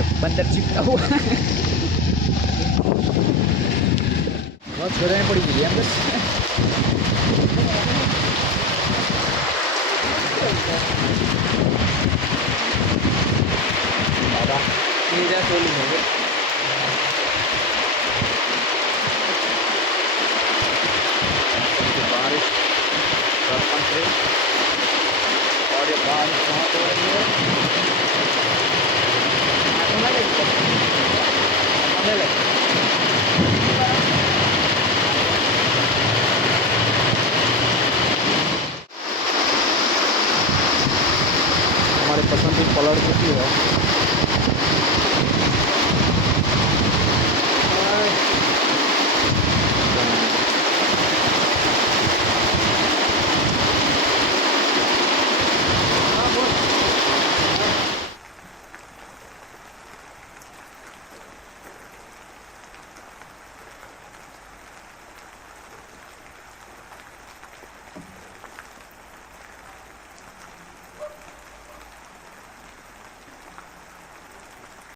ये बंदर चिपका हुआ बहुत छोड़ने पड़ी मुझे हम बस दादा ये टोली है बारिश और ये बारिश कहाँ हो रही है हमारे पसंद की पलट चुकी है।